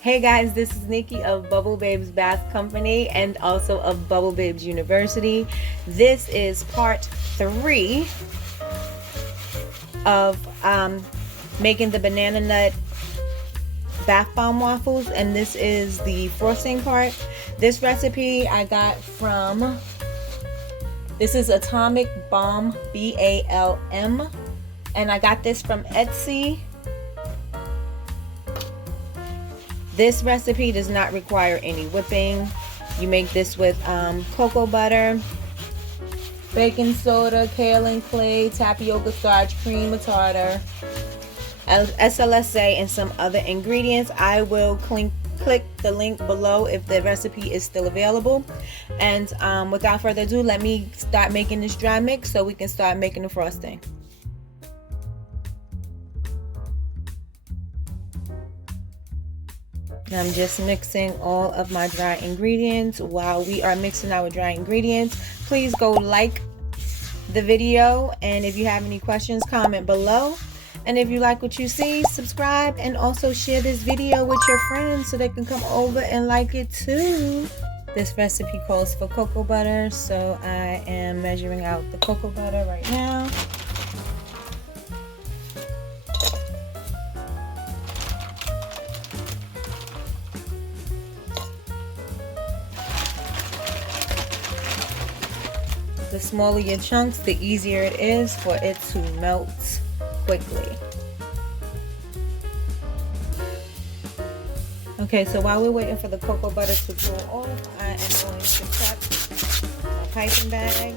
Hey guys, this is Nikki of Bubble Babes Bath Company and also of Bubble Babes University. This is part 3 of making the banana nut bath bomb waffles, and this is the frosting part. This recipe I got from, this is Atomic Balm, BALM, and I got this from Etsy. This recipe does not require any whipping. You make this with cocoa butter, baking soda, kaolin clay, tapioca starch, cream of tartar, SLSA, and some other ingredients. I will click the link below if the recipe is still available. And without further ado, let me start making this dry mix so we can start making the frosting. I'm just mixing all of my dry ingredients. While we are mixing our dry ingredients, please go like the video, and if you have any questions, comment below. And if you like what you see, subscribe and also share this video with your friends so they can come over and like it too. This recipe calls for cocoa butter, so I am measuring out the cocoa butter right now. The smaller your chunks, the easier it is for it to melt quickly. Okay, so while we're waiting for the cocoa butter to cool off, I am going to prep my piping bag.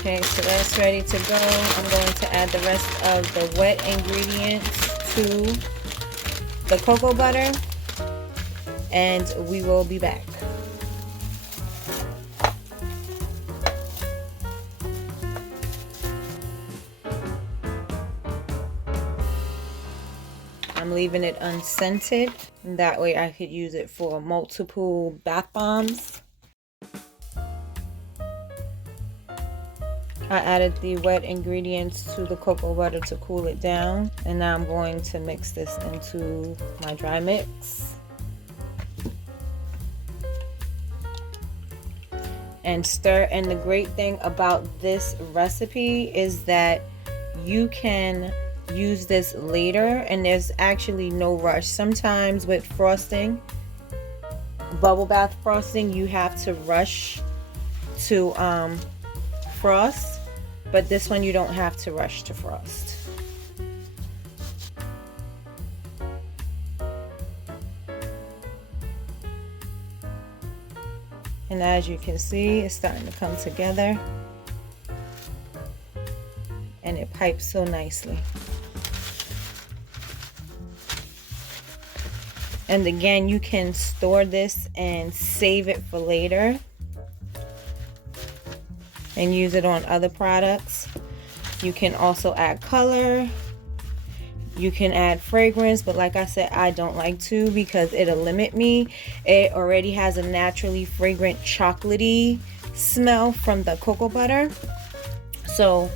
Okay, so that's ready to go. I'm going to add the rest of the wet ingredients to the cocoa butter, and we will be back. I'm leaving it unscented, and that way I could use it for multiple bath bombs. I added the wet ingredients to the cocoa butter to cool it down, and now I'm going to mix this into my dry mix and stir. And the great thing about this recipe is that you can use this later and there's actually no rush. Sometimes with frosting, bubble bath frosting, you have to rush to frost. But this one you don't have to rush to frost. And as you can see, it's starting to come together. And it pipes so nicely. And again, you can store this and save it for later and use it on other products. You can also add color. You can add fragrance, but like I said, I don't like to because it'll limit me. It already has a naturally fragrant chocolatey smell from the cocoa butter, so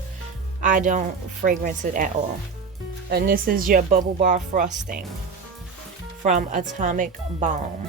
I don't fragrance it at all. And this is your bubble bar frosting from Atomic Balm.